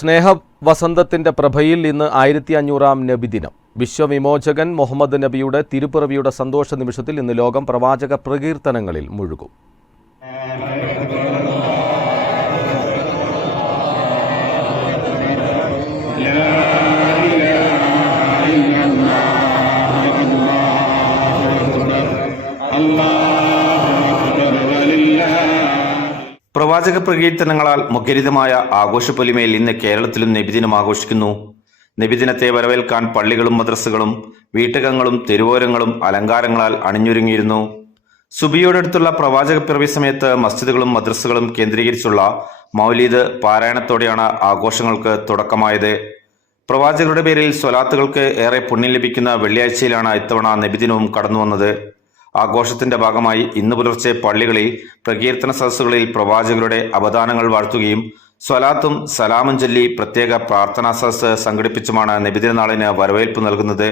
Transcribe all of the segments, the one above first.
സ്നേഹവസന്തത്തിന്റെ പ്രഭയിൽ ഇന്ന് ആയിരത്തി അഞ്ഞൂറാം നബിദിനം. വിശ്വവിമോചകൻ മുഹമ്മദ് നബിയുടെ തിരുപ്പിറവിയുടെ സന്തോഷ നിമിഷത്തിൽ ഇന്ന് ലോകം പ്രവാചക പ്രകീർത്തനങ്ങളിൽ മുഴുകും. പ്രവാചക പ്രകീർത്തനങ്ങളാൽ മുഖരിതമായ ആഘോഷപ്പൊലിമയിൽ ഇന്ന് കേരളത്തിലും നബിദിനം ആഘോഷിക്കുന്നു. നബിദിനത്തെ വരവേൽക്കാൻ പള്ളികളും മദ്രസകളും വീട്ടകങ്ങളും തെരുവോരങ്ങളും അലങ്കാരങ്ങളാൽ അണിഞ്ഞൊരുങ്ങിയിരുന്നു. സുബിയോടടുത്തുള്ള പ്രവാചക പിറവി സമയത്ത് മസ്ജിദുകളും മദ്രസകളും കേന്ദ്രീകരിച്ചുള്ള മൗലീദ് പാരായണത്തോടെയാണ് ആഘോഷങ്ങൾക്ക് തുടക്കമായത്. പ്രവാചകരുടെ പേരിൽ സ്വലാത്തുകൾക്ക് ഏറെ പുണ്യം ലഭിക്കുന്ന വെള്ളിയാഴ്ചയിലാണ് ഇത്തവണ നബിദിനവും കടന്നുവന്നത്. ആഘോഷത്തിന്റെ ഭാഗമായി ഇന്ന് പുലർച്ചെ പള്ളികളിൽ പ്രകീർത്തന സദസ്സുകളിൽ പ്രവാചകരുടെ അവദാനങ്ങൾ വാഴ്ത്തുകയും സ്വലാത്തും സലാമും ചൊല്ലി പ്രത്യേക പ്രാർത്ഥനാ സദസ്സ് സംഘടിപ്പിച്ചുമാണ് നബിദിന നാളിന് വരവേൽപ്പ് നൽകുന്നത്.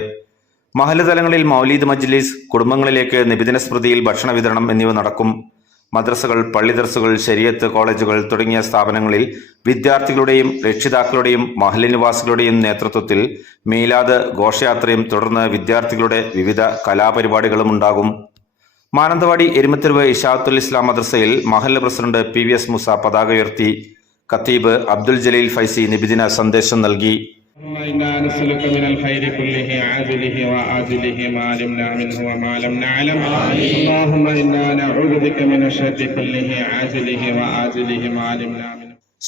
മഹല്ല് മൗലീദ് മജ്ലിസ് കുടുംബങ്ങളിലേക്ക് നിബിദിന സ്മൃതിയിൽ ഭക്ഷണ വിതരണം എന്നിവ നടക്കും. മദ്രസകൾ പള്ളി ദർസുകൾ ശരിയത്ത് കോളേജുകൾ തുടങ്ങിയ സ്ഥാപനങ്ങളിൽ വിദ്യാർത്ഥികളുടെയും രക്ഷിതാക്കളുടെയും മഹല്ല നിവാസികളുടെയും നേതൃത്വത്തിൽ മീലാദ് ഘോഷയാത്രയും തുടർന്ന് വിദ്യാർത്ഥികളുടെ വിവിധ കലാപരിപാടികളും ഉണ്ടാകും. മാനന്തവാടി എരുമത്തെരുവ് ഇഷാത്തുൽ ഇസ്ലാം മദ്രസയിൽ മഹല്ല president P V S Musa പതാക ഉയർത്തി ഖത്തീബ് അബ്ദുൽ ജലീൽ ഫൈസി നിബിദിന സന്ദേശം നൽകി.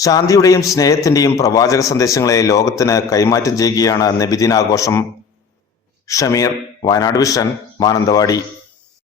ശാന്തിയുടെയും സ്നേഹത്തിന്റെയും പ്രവാചക സന്ദേശങ്ങളെ ലോകത്തിന് കൈമാറ്റം ചെയ്യുകയാണ് നിബിദിനാഘോഷം. ഷമീർ വയനാട് വിഷൻ മാനന്തവാടി.